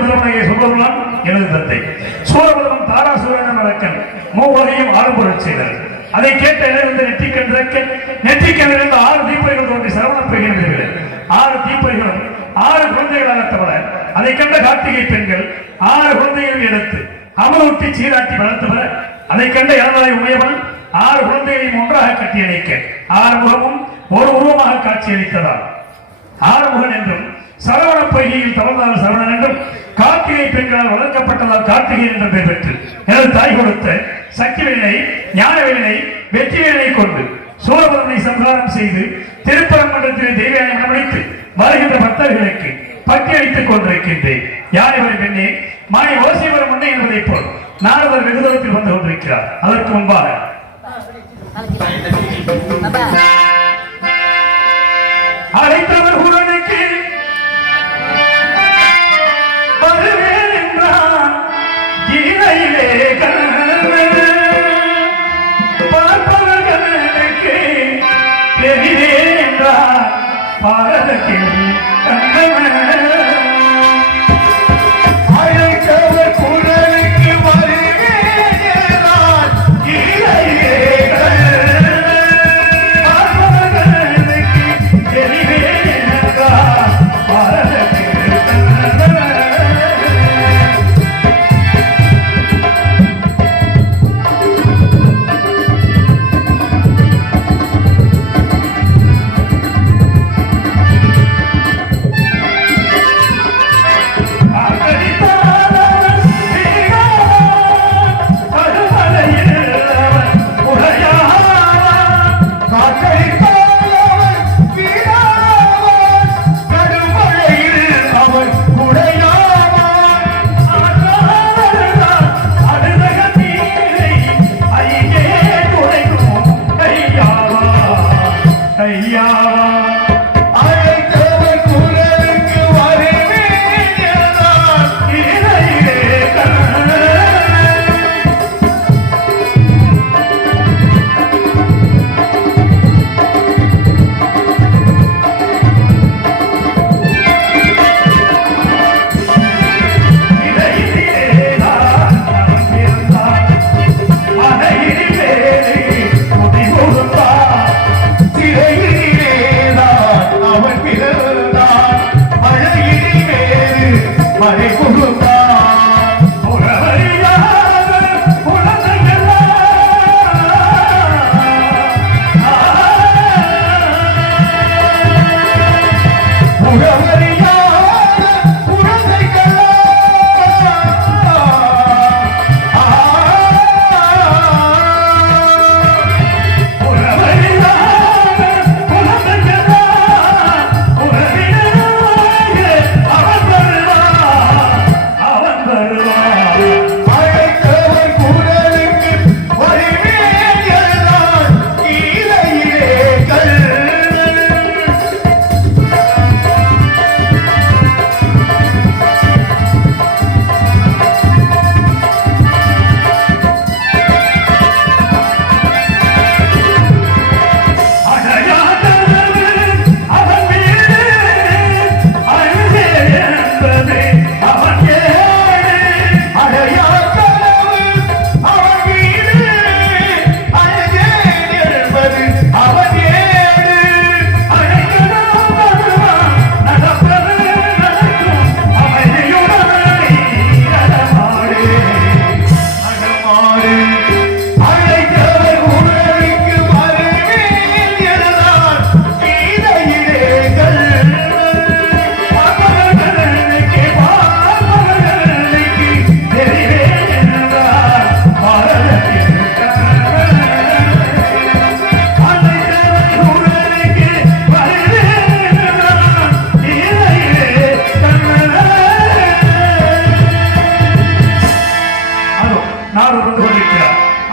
முதன்மையை சொல்வதுதான் எனது தந்தை. சூரபதம் தாராசுரன் வழக்கன் மூவகையும் ஆறுபுறச் செய்தனர். அதை கேட்ட இணைந்த நெற்றிக்கண் திறக்க நெற்றிக்கண் இருந்த ஆறு தீப்பைகள் தோன்றி சரவண பெய்கின்றீர்கள் ஆறு தீப்பைகளும் ஆறு குழந்தைகளாக தவிர அதை கண்ட கார்த்திகை பெண்கள் ஆறு குழந்தைகளை எடுத்து அமலூட்டி சீராட்டி வளர்த்தவர் அதை கண்ட இளநாய் உமையவன் ஆறு குழந்தைகளையும் ஒன்றாக கட்டி அணைக்க ஆறு முகமும் ஒரு உருவமாக காட்சியளித்ததால் ஆறுமுகன் என்றும் சரவண பொய்கையில் தவழ்ந்தால் சரவணன் என்றும் கார்த்திகை பெண்களால் வளர்க்கப்பட்டதால் கார்த்திகை என்ற பெயர் பெற்று எனது தாய் கொடுத்த சக்தி வேலை ஞான வேலை வெற்றி வேலை கொண்டு சூரபதனை சம்ஹாரம் செய்து திருப்பரமன்றத்திலே தெய்வயானை மனமளித்து வருகின்ற பக்தர்களுக்கு பக்தி அளித்துக் கொண்டிருக்கின்றேன் யார் பெண்ணே மாணி ஓசைவரம் முன்னே என்பதைப் போல் நாரதர் வெகுதூரத்தில் வந்து கொண்டிருக்கிறார் அதற்கு முன்பாக அழைத்தவர் பாரதத்தில்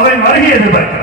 அவரின் வருகை எதிர்பார்க்கிறார்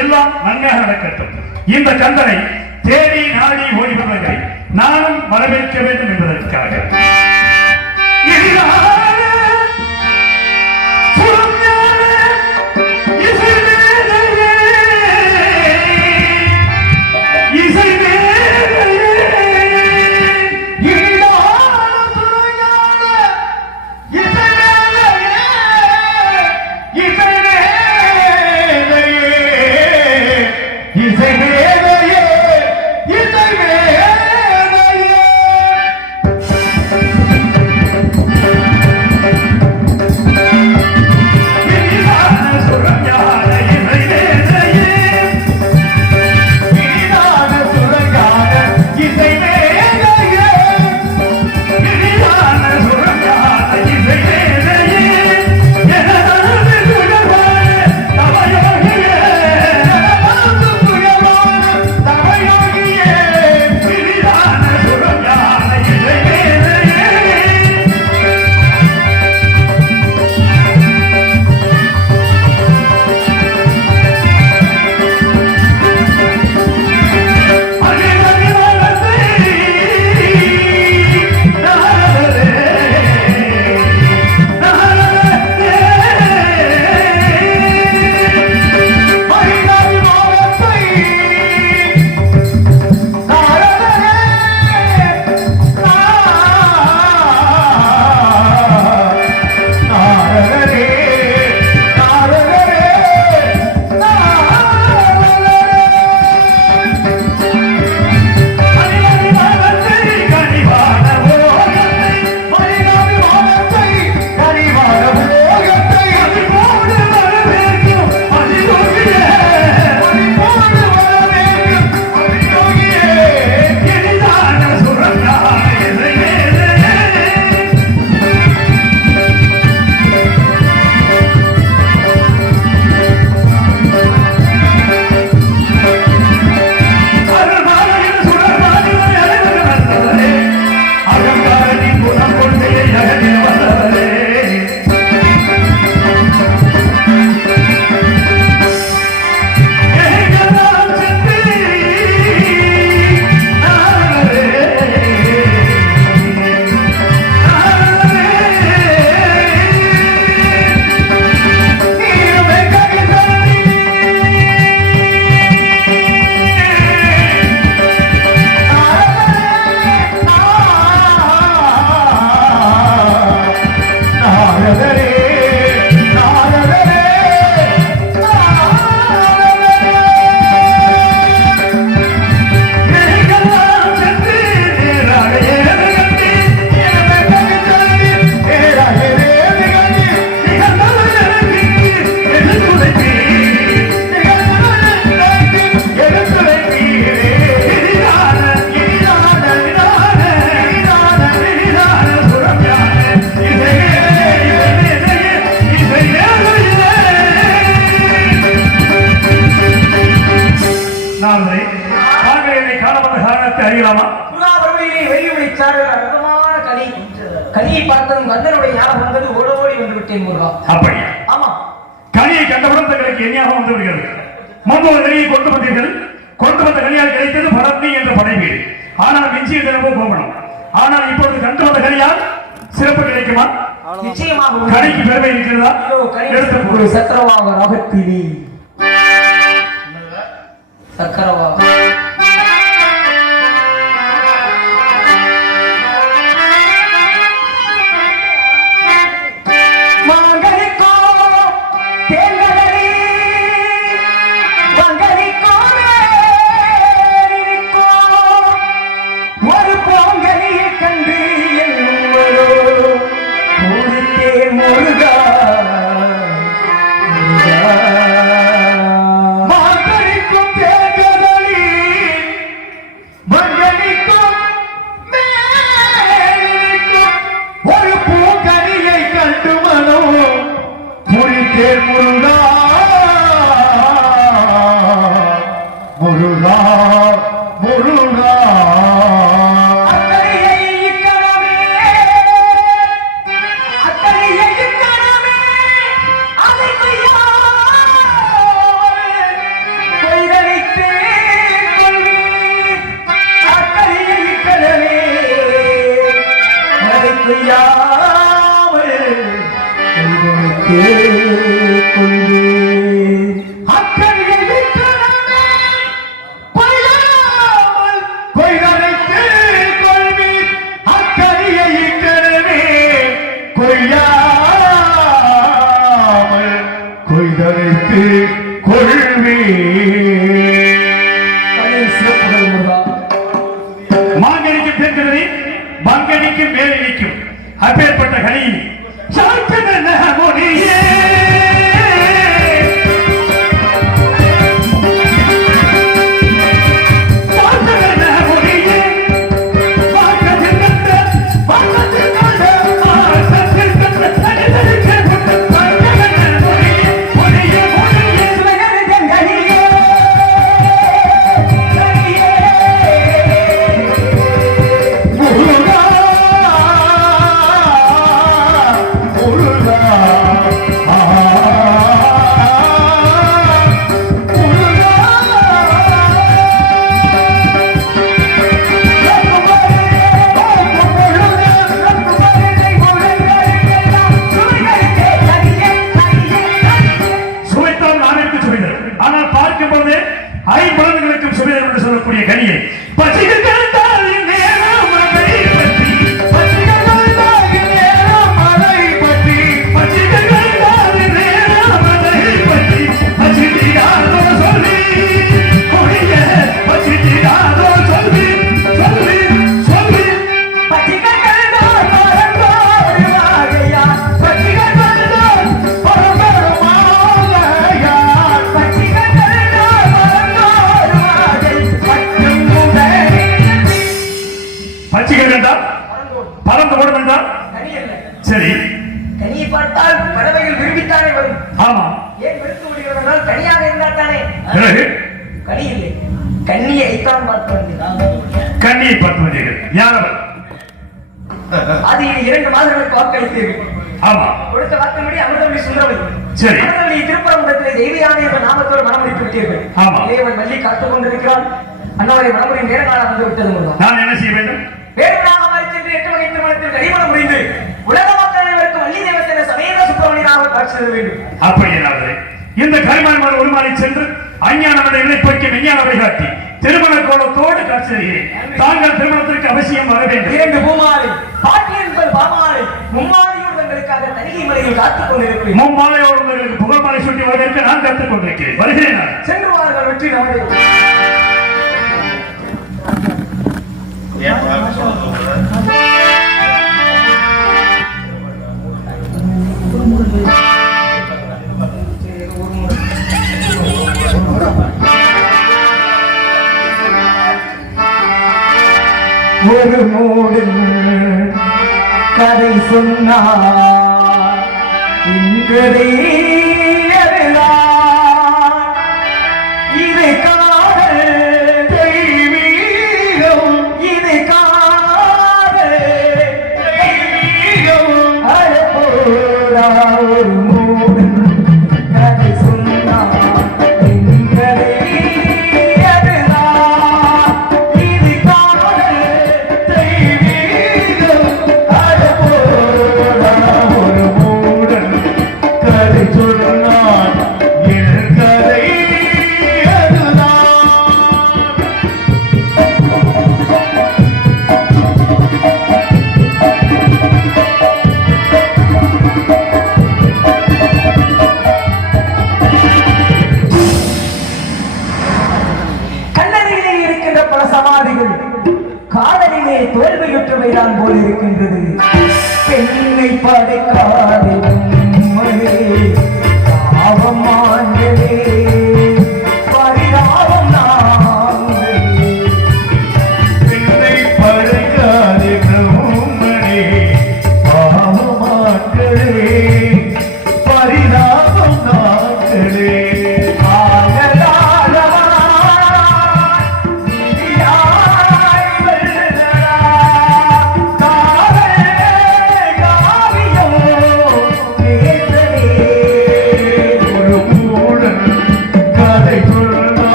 எல்லாம் நன்மையாக நடக்கட்டும். இந்த சந்தனை தேடி நாடி ஓடிவர்களை நானும் வரவேற்க வேண்டும் என்பதற்காக. முருகா அப்படி ஆமா. கனியை கண்டவுடன் தங்களுக்கு எண்ணியாக வந்து விடுகிறது முன்பு கனியை கொண்டு வந்தீர்கள். கொண்டு வந்த கனியால் கிடைத்தது பரத்னி என்ற படைவீடு ஆனால் மிஞ்சிய தினமோ கோமணம் ஆனால் இப்பொழுது கண்டு வந்த கனியால் சிறப்பு கிடைக்குமா? நிச்சயமாக ஒரு- கனிக்கு பெருமை இருக்கிறதா? இதோ கனி எடுத்து ஒரு கொடு. சக்கரவாக ராகத்திலே. சக்கரவாக. happy ஆகவே மனமுறை நேர்காலம் வந்து விட்டது நான் என்ன செய்ய வேண்டும்? வேறுவனாக மறுச்சென்று எட்டு வகை திருமணத்தில் கரிமணம் முடிந்து உலக மக்கள் அனைவருக்கும் வள்ளி தேவத்தின சமேத சுப்பிரமணியனாக காட்சி வேண்டும். அப்படி என்னாவது? இந்த கரிமணம் உருமாறி சென்று அஞ்ஞானவர்களை போக்கி விஞ்ஞானவரை காட்டி திருமண கோலத்தோடு காட்சி தருகிறேன். தாங்கள் திருமணத்திற்கு அவசியம் வர வேண்டும். இரண்டு பூமாலை பாட்டி என்பது பாமாலை மும்மாலையோடு தங்களுக்காக தனிகை மலையில் காத்துக் கொண்டிருக்கிறேன். மும்மாலையோடு உங்களுக்கு புகழ்மாலை சுட்டி வரவேற்க நான் காத்துக் கொண்டிருக்கிறேன். வருகிறேன் சென்று வாருங்கள் வெற்றி நமது. ஒரு மூடன் கதை சொன்னார். இன்கதை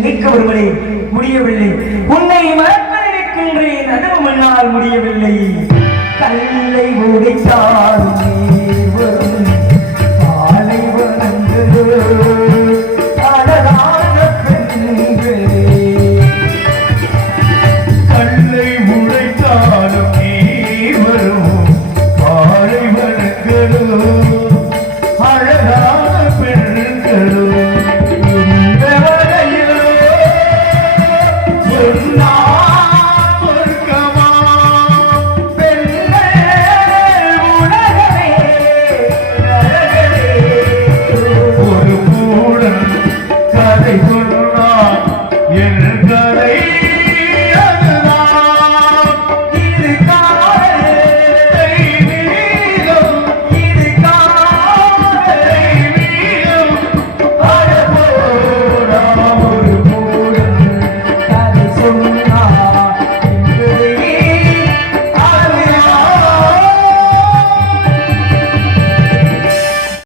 மீட்க ஒருவரை முடியவில்லை. உன்னை மறப்ப நினைக்கின்றேன். அதுவும் என்னால் முடியவில்லை. கல்லை உடைத்தார் சொன்னார்